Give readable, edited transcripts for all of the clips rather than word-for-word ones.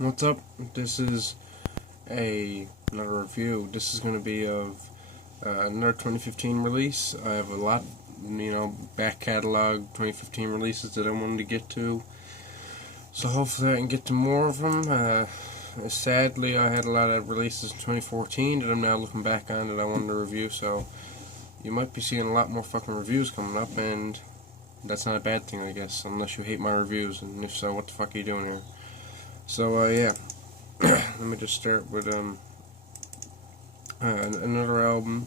What's up? This is another review. This is going to be of another 2015 release. I have a lot, back catalog 2015 releases that I wanted to get to. So hopefully I can get to more of them. Sadly, I had a lot of releases in 2014 that I'm now looking back on that I wanted to review. So you might be seeing a lot more fucking reviews coming up, and that's not a bad thing, I guess, unless you hate my reviews. And if so, what the fuck are you doing here? So, yeah, let me just start with another album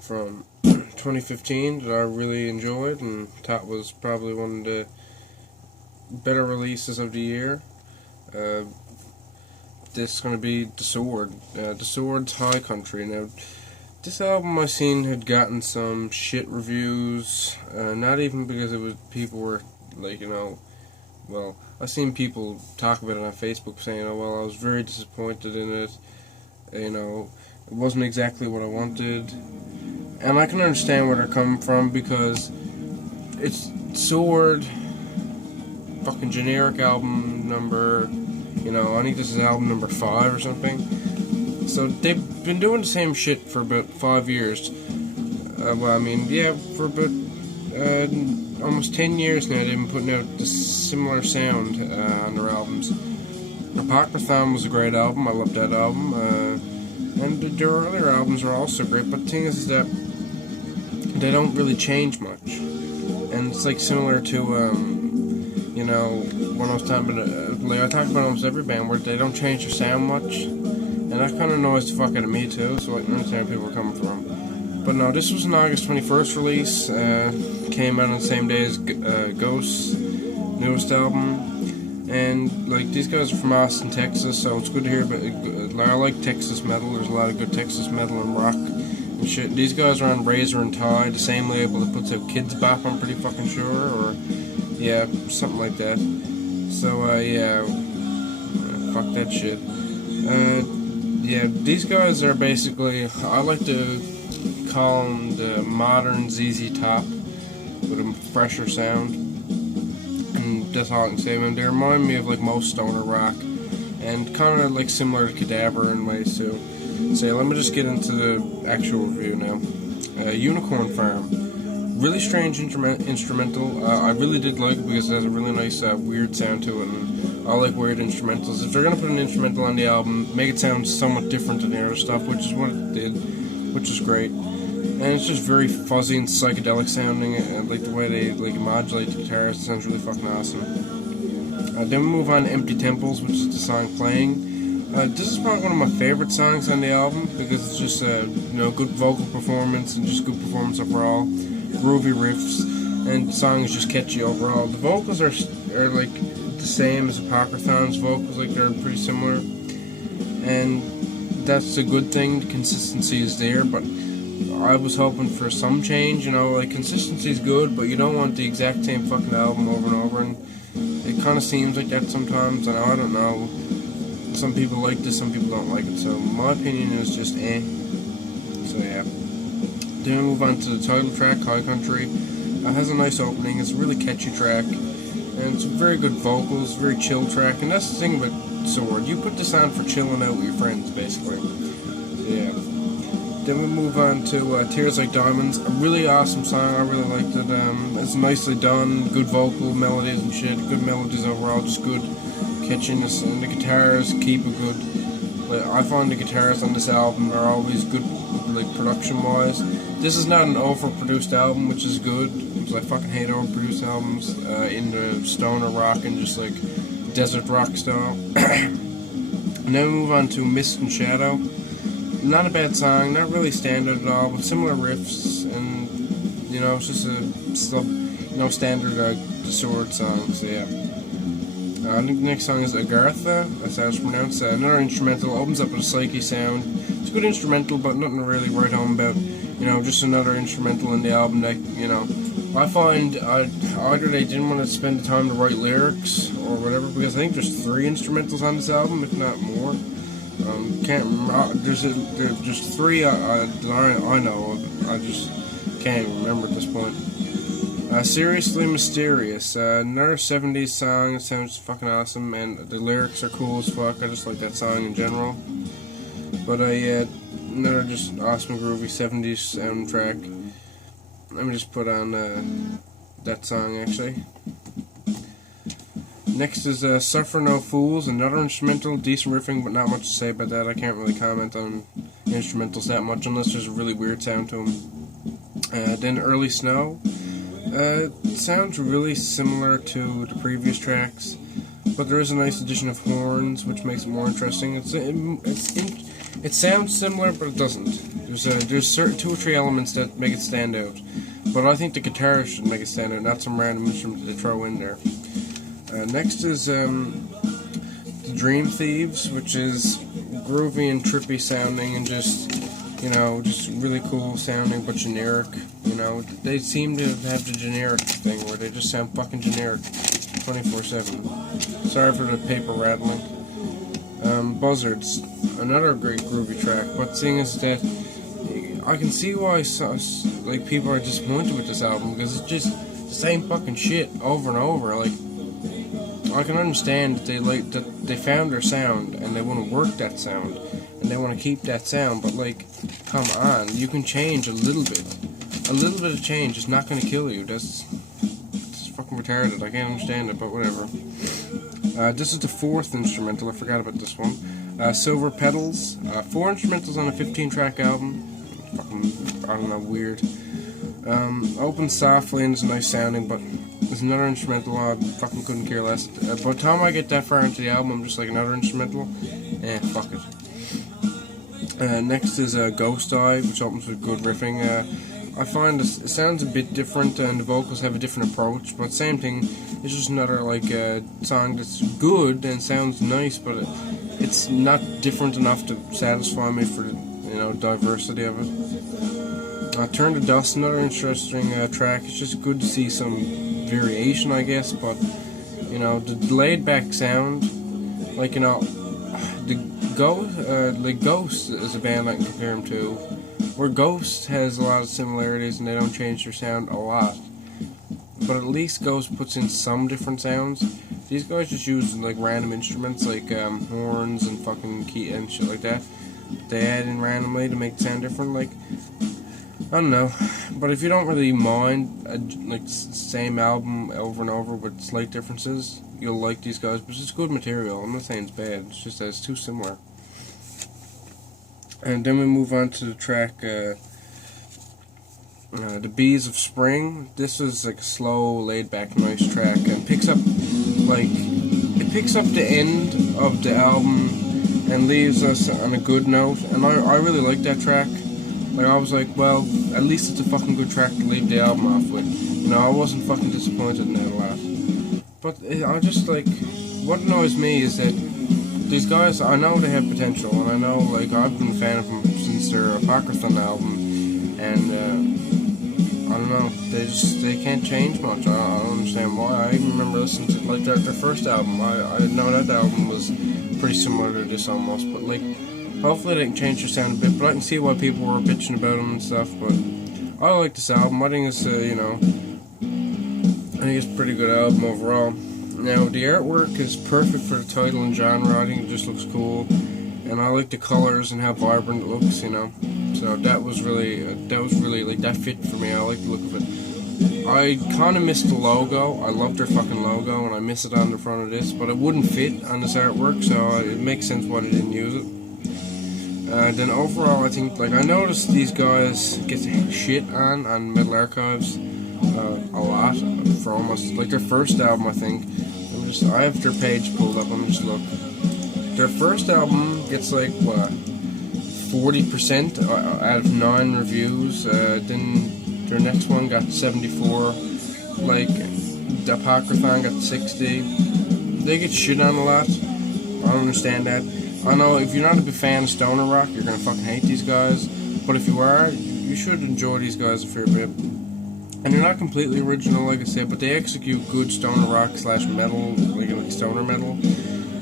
from 2015 that I really enjoyed and thought was probably one of the better releases of the year. This is going to be The Sword. The Sword's High Country. Now, this album I seen had gotten some shit reviews, not even because people were like, well, I've seen people talk about it on Facebook saying, oh, well, I was very disappointed in it, it wasn't exactly what I wanted, and I can understand where they're coming from, because it's Sword, fucking generic album number, I think this is album number 5 or something, so they've been doing the same shit for about 5 years, for about, almost 10 years now. They've been putting out this similar sound on their albums. Apocryphon was a great album. I loved that album. And their earlier albums are also great, but the thing is that they don't really change much. And it's like similar to, when I was talking about, I talk about almost every band where they don't change their sound much. And that kind of annoys the fuck out of me too, so I can understand where people are coming from. But no, this was an August 21st release. Came out on the same day as Ghost's newest album. And, these guys are from Austin, Texas, so it's good to hear about I like Texas metal. There's a lot of good Texas metal and rock and shit. These guys are on Razor and Tie, the same label that puts out Kids Bop, I'm pretty fucking sure. Or, yeah, something like that. So, fuck that shit. These guys are basically, I like to call them the modern ZZ Top with a fresher sound, and that's all I can say. They remind me of most stoner rock, and kind of similar to Cadaver in ways too. So let me just get into the actual review now. Unicorn Farm, really strange instrumental. I really did like it because it has a really nice weird sound to it, and I like weird instrumentals. If they're gonna put an instrumental on the album, make it sound somewhat different than the other stuff, which is what it did, which is great. And it's just very fuzzy and psychedelic sounding, and the way they modulate the guitars, it sounds really fucking awesome. Then we move on to Empty Temples, which is the song playing. This is probably one of my favorite songs on the album, because it's just good vocal performance and just good performance overall, groovy riffs, and the song is just catchy overall. The vocals are the same as Apocryphon's vocals, they're pretty similar, and that's a good thing. The consistency is there, but I was hoping for some change, consistency is good, but you don't want the exact same fucking album over and over, and it kind of seems like that sometimes, and I don't know, some people like this, some people don't like it, so my opinion is just eh. So yeah. Then we move on to the title track, High Country. It has a nice opening, it's a really catchy track, and it's very good vocals, very chill track, and that's the thing with Sword, you put this on for chilling out with your friends, basically. So yeah. Then we move on to Tears Like Diamonds, a really awesome song. I really liked it. It's nicely done, good vocal melodies and shit, good melodies overall, just good catchiness, and the guitars keep it good. I find the guitars on this album are always good, production-wise. This is not an overproduced album, which is good, because I fucking hate overproduced albums in the stoner rock and just desert rock style. And then we move on to Mist and Shadow. Not a bad song, not really standard at all, but similar riffs, and it's just a standard The Sword song. So yeah. I think the next song is Agartha, that's how it's pronounced. Another instrumental, opens up with a psyche sound. It's a good instrumental, but nothing to really write home about. Just another instrumental in the album that I find either they didn't want to spend the time to write lyrics or whatever, because I think there's 3 instrumentals on this album, if not more. Can't remember. There's just 3 that I know of. I just can't even remember at this point. Seriously Mysterious. Another 70s song. It sounds fucking awesome, and the lyrics are cool as fuck. I just like that song in general. But another just awesome, groovy 70s soundtrack. Let me just put on that song, actually. Next is Suffer No Fools, another instrumental, decent riffing, but not much to say about that. I can't really comment on instrumentals that much unless there's a really weird sound to them. Then Early Snow. It sounds really similar to the previous tracks, but there is a nice addition of horns, which makes it more interesting. It sounds similar, but it doesn't. There's certain 2 or 3 elements that make it stand out, but I think the guitar should make it stand out, not some random instrument that they throw in there. Next is the Dream Thieves, which is groovy and trippy sounding and just really cool sounding but generic. They seem to have the generic thing where they just sound fucking generic 24/7. Sorry for the paper rattling. Buzzards, another great groovy track, but the thing is that I can see why people are disappointed with this album, because it's just the same fucking shit over and over. Like, I can understand that they found their sound and they want to work that sound and they want to keep that sound, but like, come on, you can change a little bit. A little bit of change is not going to kill you. That's fucking retarded. I can't understand it, but whatever. This is the 4th instrumental. I forgot about this one. Silver Petals. 4 instrumentals on a 15-track album. Fucking, I don't know, weird. Opens softly and is nice sounding, but there's another instrumental. I fucking couldn't care less. By the time I get that far into the album, I'm just like, another instrumental? Fuck it. Next is Ghost Eye, which opens with good riffing. I find it sounds a bit different, and the vocals have a different approach, but same thing. It's just another song that's good and sounds nice, but it's not different enough to satisfy me for the diversity of it. Turn to Dust, another interesting track. It's just good to see some variation, I guess, but the laid back sound, Ghost is a band I can compare them to, where Ghost has a lot of similarities and they don't change their sound a lot, but at least Ghost puts in some different sounds. These guys just use random instruments like horns and fucking key and shit like that. They add in randomly to make it sound different. I don't know, but if you don't really mind same album over and over with slight differences, you'll like these guys. But it's good material. I'm not saying it's bad. It's just that it's too similar. And then we move on to the track The Bees of Spring. This is a slow, laid back, nice track, and picks up the end of the album and leaves us on a good note. And I really like that track. I was like, well, at least it's a fucking good track to leave the album off with. I wasn't fucking disappointed in that a lot. But I just what annoys me is that these guys, I know they have potential, and I know I've been a fan of them since their Apocryphon album, and I don't know, they can't change much. I don't understand why. I even remember listening to their first album. I know that album was pretty similar to this almost, but hopefully they can change their sound a bit. But I can see why people were bitching about them and stuff. But I like this album. I think it's I think it's a pretty good album overall. Now, the artwork is perfect for the title and genre. I think it just looks cool, and I like the colors and how vibrant it looks, So that was really that fit for me. I like the look of it. I kind of missed the logo. I love their fucking logo, and I miss it on the front of this, but it wouldn't fit on this artwork, so it makes sense why they didn't use it. Then overall, I think, I noticed these guys get shit on Metal Archives a lot for almost, their first album, I think. I have their page pulled up, I'm just look. Their first album gets 40% out of 9 reviews. Then their next one got 74. The Apocryphon got 60. They get shit on a lot. I don't understand that. I know if you're not a big fan of stoner rock, you're gonna fucking hate these guys. But if you are, you should enjoy these guys a fair bit. And they're not completely original, like I said, but they execute good stoner rock / metal, stoner metal.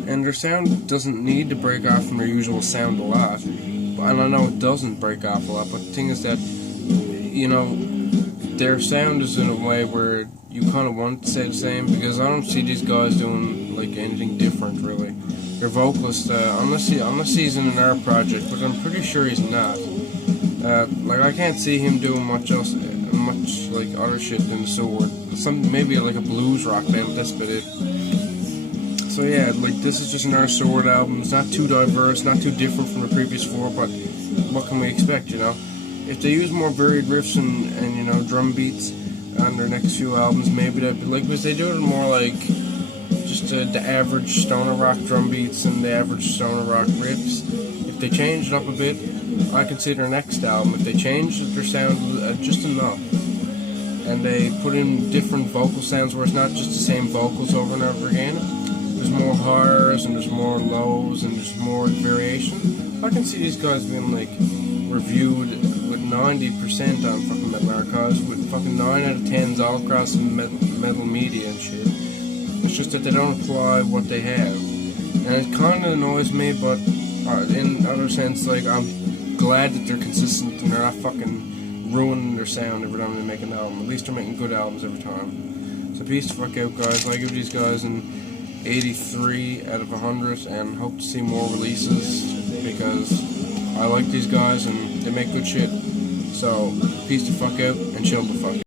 And their sound doesn't need to break off from their usual sound a lot. And I know it doesn't break off a lot, but the thing is that, their sound is in a way where you kind of want to say the same, because I don't see these guys doing like anything different really. Their vocalist, unless he's in an art project, but I'm pretty sure he's not. Like I can't see him doing much else, much like other shit than Sword. Maybe like a blues rock band, but that's about it. So yeah, like this is just another Sword album. It's not too diverse, not too different from the previous four, but what can we expect, you know? If they use more varied riffs and you know, drum beats on their next few albums, maybe that'd be like, because they do it more like just the average stoner rock drum beats and the average stoner rock riffs. If they change it up a bit, I can see their next album. If they change their sound just enough, and they put in different vocal sounds where it's not just the same vocals over and over again, there's more highs and there's more lows and there's more variation, I can see these guys being like reviewed with 90% on fucking Metal Archives, with fucking 9 out of 10s all across metal media and shit. It's just that they don't apply what they have, and it kind of annoys me, but in other sense, like, I'm glad that they're consistent and they're not fucking ruining their sound every time they make an album. At least they're making good albums every time. So peace the fuck out, guys. I give these guys an 83 out of 100 and hope to see more releases, because I like these guys and they make good shit. So peace the fuck out and chill the fuck out.